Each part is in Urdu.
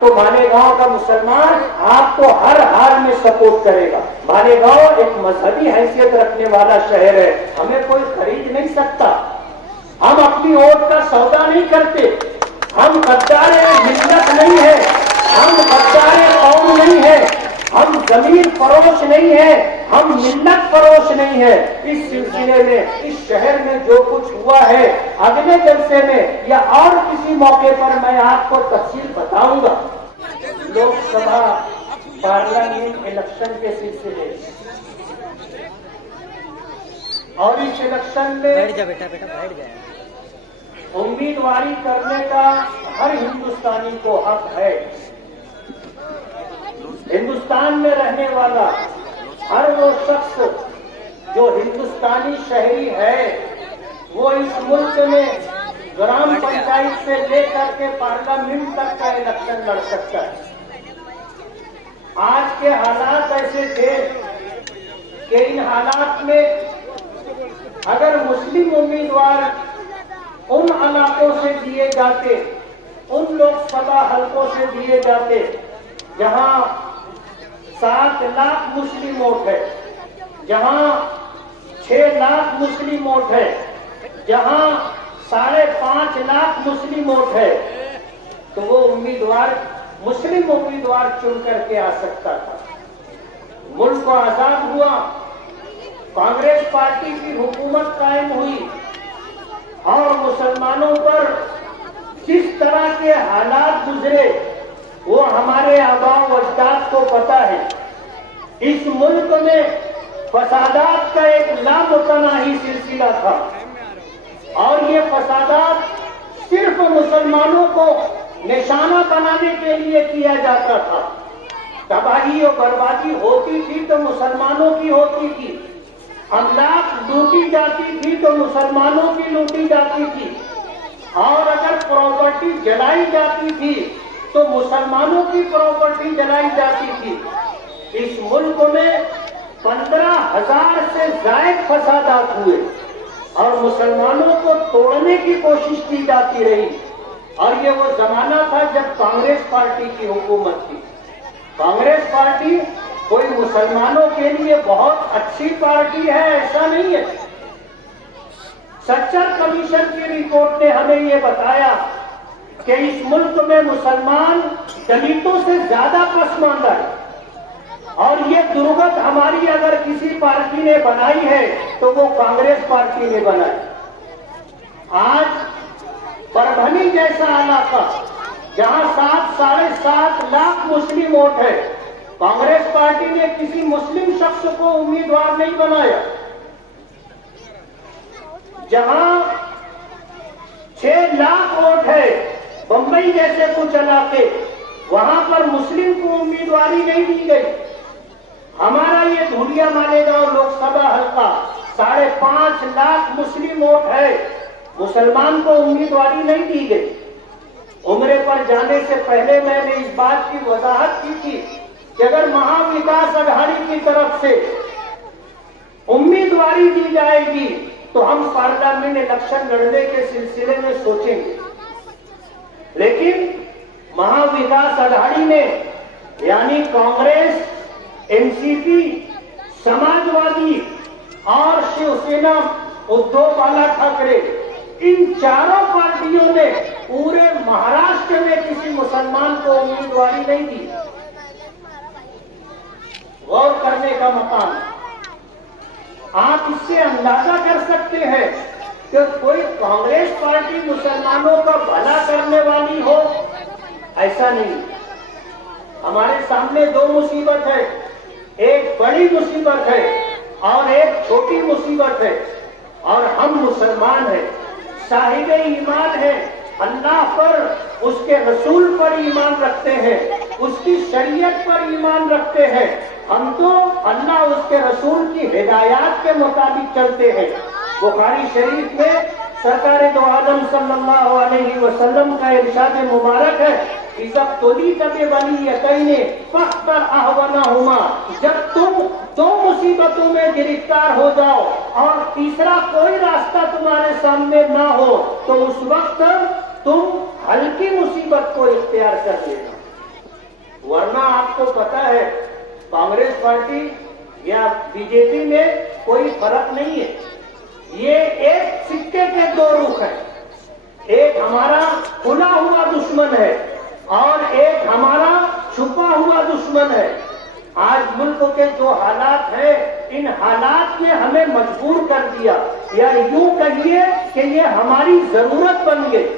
تو مالیگاؤں کا مسلمان آپ کو ہر حال میں سپورٹ کرے گا۔ مالیگاؤں ایک مذہبی حیثیت رکھنے والا شہر ہے، ہمیں کوئی خرید نہیں سکتا۔ ہم اپنی ووٹ کا سودا نہیں کرتے، ہم غدار ملت نہیں ہے، ہم غدار قوم نہیں ہے، ہم زمین فروش نہیں ہے، ہم ملت فروش نہیں ہے۔ اس سلسلے میں اس شہر میں جو کچھ ہوا ہے اگلے جلسے میں یا اور کسی موقع پر میں آپ کو تفصیل بتاؤں گا۔ لوک سبھا پارلیمنٹ الیکشن کے سلسلے اور اس الیکشن میں امیدواری کرنے کا ہر ہندوستانی کو حق ہے۔ ہندوستان میں رہنے والا ہر وہ شخص جو ہندوستانی شہری ہے وہ اس ملک میں گرام پنچایت سے لے کر کے پارلیمنٹ تک کا الیکشن لڑ سکتا ہے۔ آج کے حالات ایسے تھے کہ ان حالات میں اگر مسلم امیدوار ان علاقوں سے دیے جاتے، ان لوک سبھا حلقوں سے دیے جاتے جہاں 7 لاکھ مسلم ووٹ ہے، جہاں 6 لاکھ مسلم ووٹ ہے، جہاں 5.5 لاکھ مسلم ووٹ ہے، تو وہ امیدوار مسلم امیدوار چن کر کے آ سکتا تھا۔ ملک کو آزاد ہوا، کانگریس پارٹی کی حکومت قائم ہوئی اور مسلمانوں پر جس طرح کے حالات گزرے وہ ہمارے آباء و اجداد کو پتہ ہے۔ اس ملک میں فسادات کا ایک لامتناہی سلسلہ تھا اور یہ فسادات صرف مسلمانوں کو نشانہ بنانے کے لیے کیا جاتا تھا۔ تباہی و بربادی ہوتی تھی تو مسلمانوں کی ہوتی تھی، املاک لوٹی جاتی تھی تو مسلمانوں کی لوٹی جاتی تھی، اور اگر پراپرٹی جلائی جاتی تھی تو مسلمانوں کی پراپرٹی جلائی جاتی تھی۔ اس ملک میں 15,000 سے زائد فسادات ہوئے اور مسلمانوں کو توڑنے کی کوشش کی جاتی رہی، اور یہ وہ زمانہ تھا جب کانگریس پارٹی کی حکومت تھی۔ کانگریس پارٹی کوئی مسلمانوں کے لیے بہت اچھی پارٹی ہے ایسا نہیں ہے۔ سچر کمیشن کی رپورٹ نے ہمیں یہ بتایا کہ اس ملک میں مسلمان دلتوں سے زیادہ پسماندہ ہے، اور یہ درگت ہماری اگر کسی پارٹی نے بنائی ہے تو وہ کانگریس پارٹی نے بنائی۔ آج پربھنی جیسا علاقہ جہاں 7.5 لاکھ مسلم ووٹ ہے، کانگریس پارٹی نے کسی مسلم شخص کو امیدوار نہیں بنایا۔ جہاں 6 لاکھ ووٹ ہے، بمبئی جیسے کچھ علاقے، وہاں پر مسلم کو امیدواری نہیں دی گئی۔ ہمارا یہ دھولیا مالیگاؤں لوک سبھا حلقہ 5.5 لاکھ مسلم ووٹ ہے، مسلمان کو امیدواری نہیں دی گئی۔ عمرے پر جانے سے پہلے میں نے اس بات کی وضاحت کی تھی کہ اگر مہا وکاس اگھاڑی کی طرف سے امیدواری دی جائے گی تو ہم پارلیمنٹ الیکشن لڑنے کے سلسلے میں سوچیں گے، لیکن مہا وکاس اگھاڑی نے یعنی کانگریس، این سی پی، سماجوادی اور شیو سینا، ادھو بالا ٹھاکرے، ان چاروں پارٹیوں نے پورے مہاراشٹر میں کسی مسلمان کو امیدواری نہیں دی۔ غور کرنے کا مقام، آپ اس سے اندازہ کر سکتے ہیں کہ کوئی کانگریس پارٹی مسلمانوں کا بھلا کرنے والی ہو، ایسا نہیں۔ ہمارے سامنے 2 مصیبت ہے، ایک بڑی مصیبت ہے اور ایک چھوٹی مصیبت ہے، اور ہم مسلمان ہیں، صاحب ایمان ہیں، اللہ پر، اس کے رسول پر ایمان رکھتے ہیں، اس کی شریعت پر ایمان رکھتے ہیں۔ ہم تو اللہ اس کے رسول کی ہدایات کے مطابق چلتے ہیں۔ بخاری شریف میں سرکار دو عالم صلی اللہ علیہ وسلم کا ارشاد مبارک ہے، اِذَا ابْتُلِيتَ بِبَلِيَّتَيْنِ فَاخْتَرْ أَهْوَنَهُمَا، جب تم 2 مصیبتوں میں گرفتار ہو جاؤ اور تیسرا کوئی راستہ تمہارے سامنے نہ ہو تو اس وقت تم ہلکی مصیبت کو اختیار کر لینا۔ ورنہ آپ کو پتا ہے کانگریس پارٹی یا بی جے پی میں کوئی فرق نہیں ہے. یہ ایک سکے کے دو رخ ہیں. ایک ہمارا کھلا ہوا دشمن ہے اور ایک ہمارا چھپا ہوا دشمن ہے. آج ملک کے جو حالات ہیں ان حالات نے ہمیں مجبور کر دیا، یا یوں کہیے کہ یہ ہماری ضرورت بن گئی.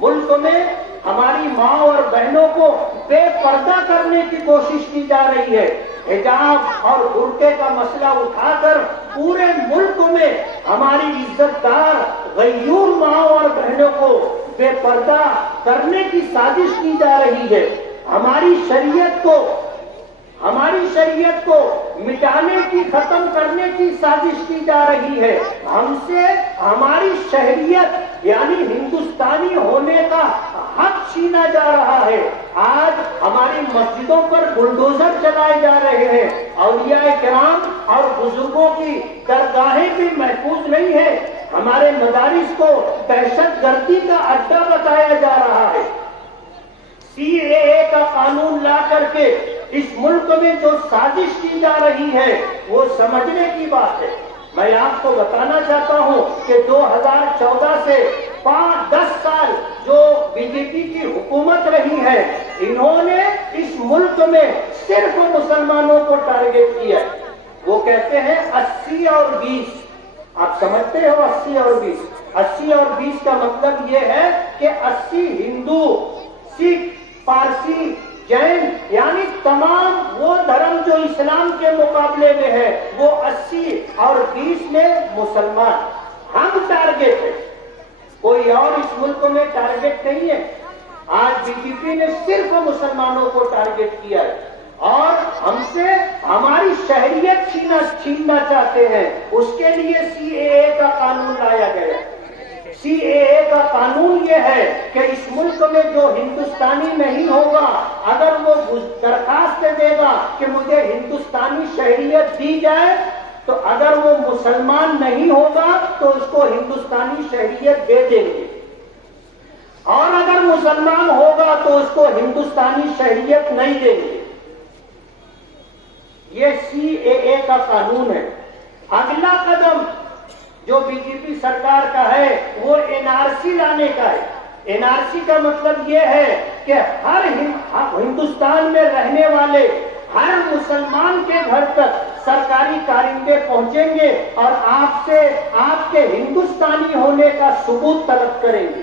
ملک میں ہماری ماں اور بہنوں کو بے پردہ کرنے کی کوشش کی جا رہی ہے. حجاب اور برقعے کا مسئلہ اٹھا کر پورے ملک میں ہماری عزت دار غیور ماں اور بہنوں کو بے پردہ کرنے کی سازش کی جا رہی ہے. ہماری شریعت کو مٹانے کی، ختم کرنے کی سازش کی جا رہی ہے. ہم سے ہماری شہریت یعنی ہندوستانی ہونے کا حق چھینا جا رہا ہے. آج ہماری مسجدوں پر بلڈوزر چلائے جا رہے ہیں. اولیاء کرام اور بزرگوں کی درگاہیں بھی محفوظ نہیں ہے. ہمارے مدارس کو دہشت گردی کا اڈا بتایا جا رہا ہے. CAA کا قانون لا کر کے اس ملک میں جو سازش کی جا رہی ہے وہ سمجھنے کی بات ہے. میں آپ کو بتانا چاہتا ہوں کہ 2014 سے 10 سال جو بی جے پی کی حکومت رہی ہے، انہوں نے اس ملک میں صرف مسلمانوں کو ٹارگٹ کیا ہے. وہ کہتے ہیں 80 اور 20. آپ سمجھتے ہو 80 اور 20؟ 80 اور 20 کا مطلب یہ ہے کہ 80 ہندو، سکھ، پارسی، جین یعنی تمام وہ دھرم جو اسلام کے مقابلے میں ہے وہ 80 اور 20 میں مسلمان. ہم ٹارگٹ ہے، کوئی اور اس ملک میں ٹارگٹ نہیں ہے. آج بی جے پی نے صرف مسلمانوں کو ٹارگٹ کیا ہے اور ہم سے ہماری شہریت چھیننا چاہتے ہیں. اس کے لیے CAA کا قانون لایا گیا. CAA کا قانون یہ ہے کہ اس ملک میں جو ہندوستانی نہیں ہوگا، اگر وہ درخواست دے گا کہ مجھے ہندوستانی شہریت دی جائے، تو اگر وہ مسلمان نہیں ہوگا تو اس کو ہندوستانی شہریت دے دیں گے، اور اگر مسلمان ہوگا تو اس کو ہندوستانی شہریت نہیں دیں گے. یہ CAA کا قانون ہے. اگلا قدم جو بی جے پی سرکار کا ہے وہ NRC لانے کا ہے. NRC کا مطلب یہ ہے کہ ہر ہندوستان میں رہنے والے ہر مسلمان کے گھر تک سرکاری کارندے پہنچیں گے اور آپ سے آپ کے ہندوستانی ہونے کا ثبوت طلب کریں گے.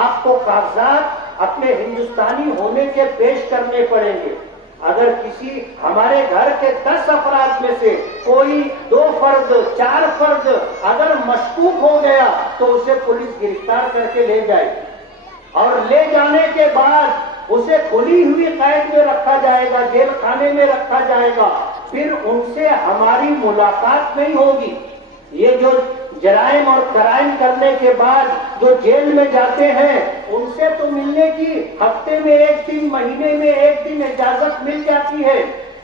آپ کو کاغذات اپنے ہندوستانی ہونے کے پیش کرنے پڑیں گے. اگر کسی ہمارے گھر کے 10 افراد میں سے کوئی 2 فرد 4 فرد اگر مشکوک ہو گیا تو اسے پولیس گرفتار کر کے لے جائے گی، اور لے جانے کے بعد اسے کھلی ہوئی قید میں رکھا جائے گا، جیل خانے میں رکھا جائے گا. پھر ان سے ہماری ملاقات نہیں ہوگی. یہ جو جرائم اور کرائم کرنے کے بعد جو جیل میں جاتے ہیں ان سے تو ملنے کی ہفتے میں 1 دن، مہینے میں 1 دن اجازت مل جاتی ہے،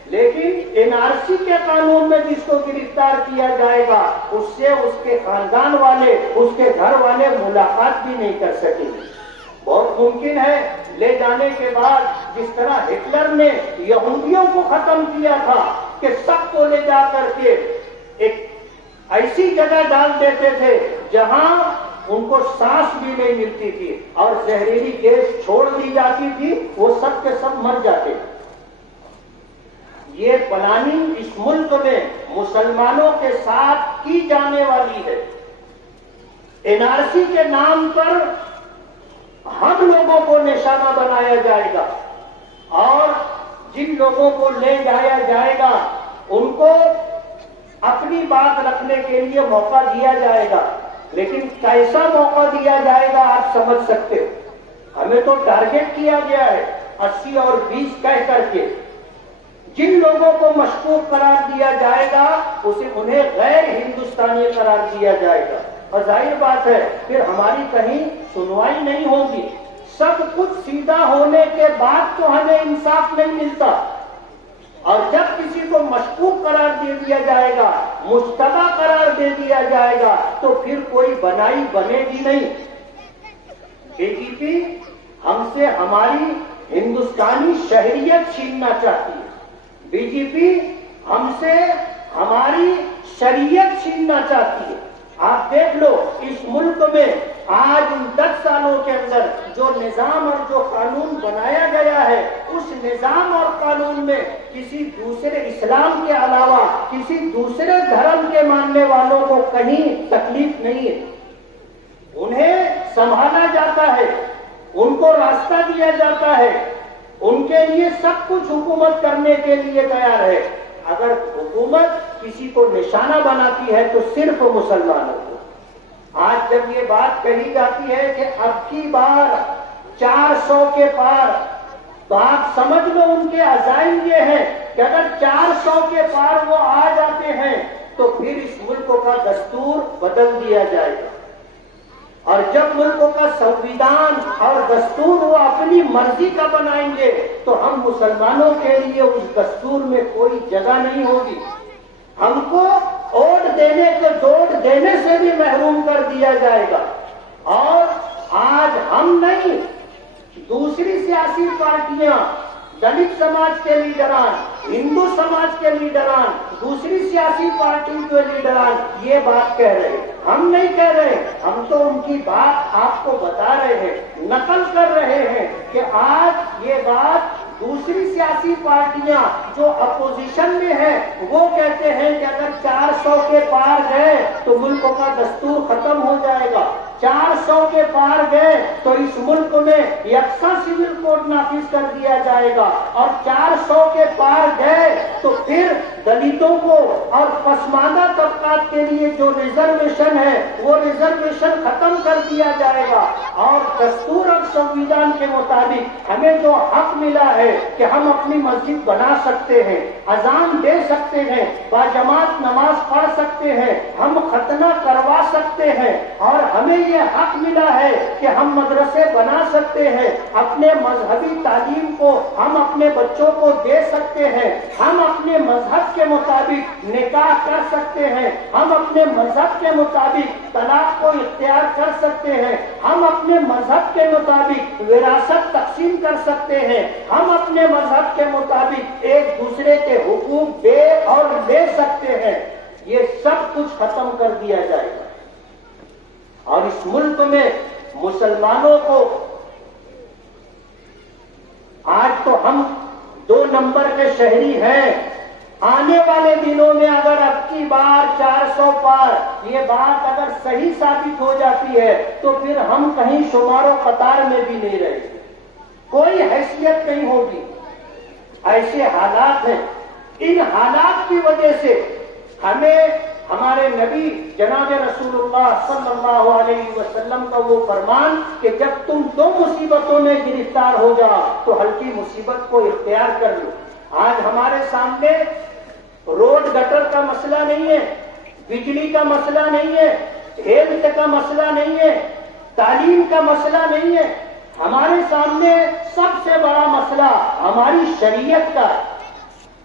لیکن NRC کے قانون میں جس کو گرفتار کیا جائے گا اس سے اس کے خاندان والے، اس کے گھر والے ملاقات بھی نہیں کر سکیں گے. بہت ممکن ہے لے جانے کے بعد جس طرح ہٹلر نے یہودیوں کو ختم کیا تھا کہ سب کو لے جا کر کے ایک ایسی جگہ ڈال دیتے تھے جہاں ان کو سانس بھی نہیں ملتی تھی اور زہریلی گیس چھوڑ دی جاتی تھی، وہ سب کے سب مر جاتے. یہ پلاننگ اس ملک میں مسلمانوں کے ساتھ کی جانے والی ہے. NRC کے نام پر ہم لوگوں کو نشانہ بنایا جائے گا اور جن لوگوں کو لے جایا جائے گا ان کو اپنی بات رکھنے کے لیے موقع دیا جائے گا. لیکن کیسا موقع دیا جائے گا آپ سمجھ سکتے ہو. ہمیں تو ٹارگٹ کیا گیا ہے 80 اور 20 کہہ کر کے. جن لوگوں کو مشکوک قرار دیا جائے گا انہیں غیر ہندوستانی قرار دیا جائے گا، اور ظاہر بات ہے پھر ہماری کہیں سنوائی نہیں ہوگی. سب کچھ سیدھا ہونے کے بعد تو ہمیں انصاف نہیں ملتا، اور جب کسی کو مشکوک قرار دے دیا جائے گا، مشتبہ قرار دے دیا جائے گا تو پھر کوئی بنائی بنے گی نہیں. AGP ہم سے ہماری ہندوستانی شہریت چھیننا چاہتی ہے. بی جے پی ہم سے ہماری شریعت چھیننا چاہتی ہے. آپ دیکھ لو اس ملک میں آج ان 10 سالوں کے اندر جو نظام اور جو قانون بنایا گیا ہے، اس نظام اور قانون میں کسی دوسرے اسلام کے علاوہ کسی دوسرے دھرم کے ماننے والوں کو کہیں تکلیف نہیں ہے. انہیں سنبھالا جاتا ہے، ان کو راستہ دیا جاتا ہے، ان کے لیے سب کچھ حکومت کرنے کے لیے تیار ہے. اگر حکومت کسی کو نشانہ بناتی ہے تو صرف مسلمانوں کو. آج جب یہ بات کہی جاتی ہے کہ اب کی بار 400 کے پار، تو آپ سمجھ لو ان کے عزائم یہ ہیں کہ اگر 400 کے پار وہ آ جاتے ہیں تو پھر اس ملک کا دستور بدل دیا جائے گا. اور جب ملک کا سنویدھان اور دستور وہ اپنی مرضی کا بنائیں گے تو ہم مسلمانوں کے لیے اس دستور میں کوئی جگہ نہیں ہوگی. ہم کو ووٹ دینے کے ووٹ دینے سے بھی محروم کر دیا جائے گا. اور آج ہم نہیں، دوسری سیاسی پارٹیاں، دلت سماج کے لیڈران، ہندو سماج کے لیڈران، دوسری سیاسی پارٹی کے لیڈران یہ بات کہہ رہے ہیں. ہم نہیں کہہ رہے، ہم تو ان کی بات آپ کو بتا رہے ہیں، نقل کر رہے ہیں کہ آج یہ بات دوسری سیاسی پارٹیاں جو اپوزیشن میں ہیں وہ کہتے ہیں کہ اگر 400 کے پار گئے تو ملک کا دستور ختم ہو جائے گا. 400 کے پار گئے تو اس ملک میں یکساں سول کوڈ نافذ کر دیا جائے گا. اور 400 کے پار گئے تو پھر دلتوں کو اور پسماندہ طبقات کے لیے جو ریزرویشن ہے وہ ریزرویشن ختم کر دیا جائے گا. اور دستور اور سنویدھان کے مطابق ہمیں جو حق ملا ہے کہ ہم اپنی مسجد بنا سکتے ہیں، اذان دے سکتے ہیں، باجماعت نماز پڑھ سکتے ہیں، ہم ختنہ کروا سکتے ہیں، اور ہمیں یہ حق ملا ہے کہ ہم مدرسے بنا سکتے ہیں، اپنے مذہبی تعلیم کو ہم اپنے بچوں کو دے سکتے ہیں، ہم اپنے مذہب کے مطابق نکاح کر سکتے ہیں، ہم اپنے مذہب کے مطابق طلاق کو اختیار کر سکتے ہیں، ہم اپنے مذہب کے مطابق وراثت تقسیم کر سکتے ہیں، ہم اپنے مذہب کے مطابق ایک دوسرے کے حقوق دے اور لے سکتے ہیں. یہ سب کچھ ختم کر دیا جائے گا. اور اس ملک میں مسلمانوں کو آج تو ہم 2 نمبر کے شہری ہیں. آنے والے دنوں میں اگر اب کی بار 400 پار یہ بات اگر صحیح ثابت ہو جاتی ہے تو پھر ہم کہیں شمار و قطار میں بھی نہیں رہیں گے، کوئی حیثیت نہیں ہوگی. ایسے حالات ہیں. ان حالات کی وجہ سے ہمیں ہمارے نبی جناب رسول اللہ صلی اللہ علیہ وسلم کا وہ فرمان کہ جب تم 2 مصیبتوں میں گرفتار ہو جاؤ تو ہلکی مصیبت کو اختیار کر لو. آج ہمارے سامنے روڈ گٹر کا مسئلہ نہیں ہے، بجلی کا مسئلہ نہیں ہے، ہیلتھ کا مسئلہ نہیں ہے، تعلیم کا مسئلہ نہیں ہے. ہمارے سامنے سب سے بڑا مسئلہ ہماری شریعت کا.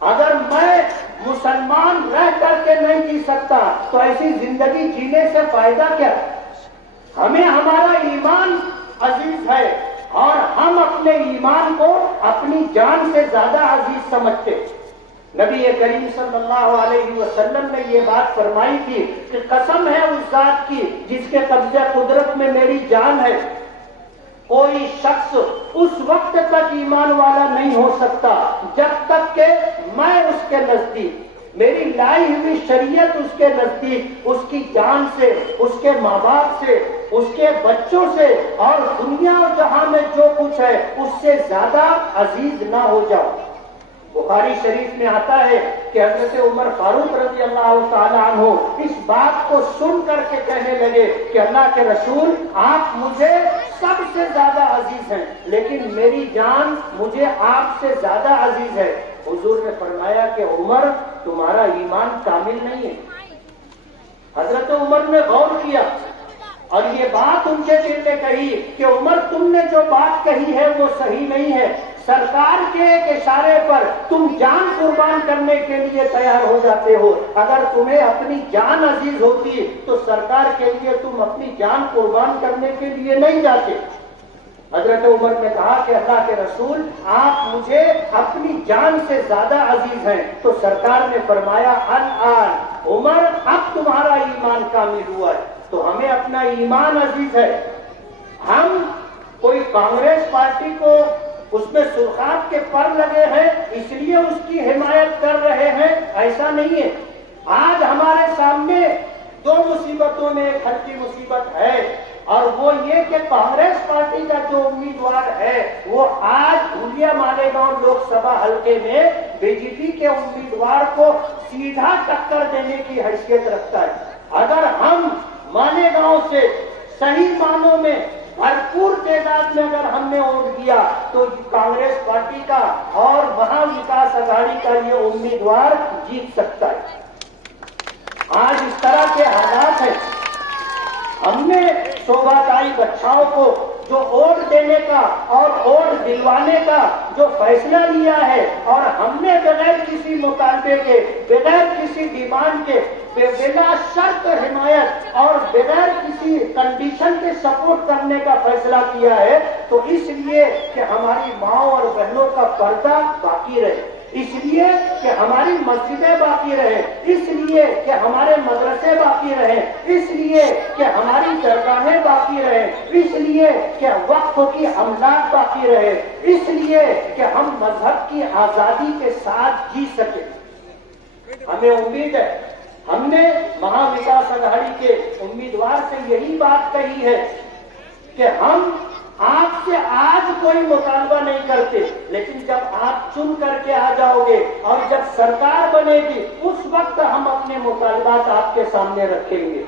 اگر میں مسلمان رہ کر کے نہیں جی سکتا تو ایسی زندگی جینے سے فائدہ کیا؟ ہمیں ہمارا ایمان عزیز ہے اور ہم اپنے ایمان کو اپنی جان سے زیادہ عزیز سمجھتے. نبی کریم صلی اللہ علیہ وسلم نے یہ بات فرمائی تھی کہ قسم ہے اس ذات کی جس کے قبضہ قدرت میں میری جان ہے، کوئی شخص اس وقت تک ایمان والا نہیں ہو سکتا جب تک کہ میں اس کے نزدیک، میری لائی ہوئی شریعت اس کے نزدیک اس کی جان سے، اس کے ماں باپ سے، اس کے بچوں سے اور دنیا اور جہاں میں جو کچھ ہے اس سے زیادہ عزیز نہ ہو جاؤ. بخاری شریف میں آتا ہے کہ حضرت عمر فاروق رضی اللہ تعالیٰ عنہ اس بات کو سن کر کے کہنے لگے کہ اللہ کے رسول آپ مجھے سب سے زیادہ عزیز ہیں لیکن میری جان مجھے آپ سے زیادہ عزیز ہے. حضور نے فرمایا کہ عمر تمہارا ایمان کامل نہیں ہے. حضرت عمر نے غور کیا اور یہ بات ان کے دل میں کہی کہ عمر تم نے جو بات کہی ہے وہ صحیح نہیں ہے. سرکار کے ایک اشارے پر تم جان قربان کرنے کے لیے تیار ہو جاتے ہو. اگر تمہیں اپنی جان عزیز ہوتی تو سرکار کے لیے تم اپنی جان قربان کرنے کے لیے نہیں جاتے. حضرت عمر نے کہا کہ اللہ کے رسول آپ مجھے اپنی جان سے زیادہ عزیز ہیں، تو سرکار نے فرمایا الآن عمر اب تمہارا ایمان کامل ہوا ہے، تو ہمیں اپنا ایمان عزیز ہے۔ ہم کوئی کانگریس پارٹی کو اس میں سرخاب کے پر لگے ہیں اس لیے اس کی حمایت کر رہے ہیں، ایسا نہیں ہے۔ آج ہمارے سامنے دو مصیبتوں میں ایک ہلکی مصیبت ہے، اور وہ یہ کہ کانگریس پارٹی کا جو امیدوار ہے وہ آج دھولیا مالیگاؤں لوک سبھا حلقے میں بی جے پی کے امیدوار کو سیدھا ٹکر دینے کی حیثیت رکھتا ہے۔ اگر ہم مالیگاؤں سے صحیح معنوں میں بھرپور تعداد میں اگر ہم نے ووٹ دیا تو کانگریس پارٹی کا اور مہا وکاس اگاڑی کا یہ امیدوار جیت سکتا ہے۔ آج اس طرح کے حالات ہیں۔ ہم نے شوبھا بچاؤ کو جو ووٹ دینے کا اور ووٹ دلوانے کا جو فیصلہ لیا ہے، اور ہم نے بغیر کسی مطالبے کے، بغیر کسی ڈیمانڈ کے، بلا شرط حمایت اور بغیر کسی کنڈیشن کے سپورٹ کرنے کا فیصلہ کیا ہے، تو اس لیے کہ ہماری ماؤں اور بہنوں کا پردہ باقی رہے، اس لیے کہ ہماری مسجدیں باقی رہیں، اس لیے کہ ہمارے مدرسے باقی رہیں، اس لیے کہ ہماری درگاہیں باقی رہیں، اس لیے کہ وقف کی املاک باقی رہے، اس لیے کہ ہم مذہب کی آزادی کے ساتھ جی سکیں۔ ہمیں امید ہے، ہم نے مہا وکاس اگاڑی کے امیدوار سے یہی بات کہی ہے کہ ہم آپ سے آج کوئی مطالبہ نہیں کرتے، لیکن جب آپ چن کر کے آ جاؤ گے اور جب سرکار بنے گی اس وقت ہم اپنے مطالبات آپ کے سامنے رکھیں گے۔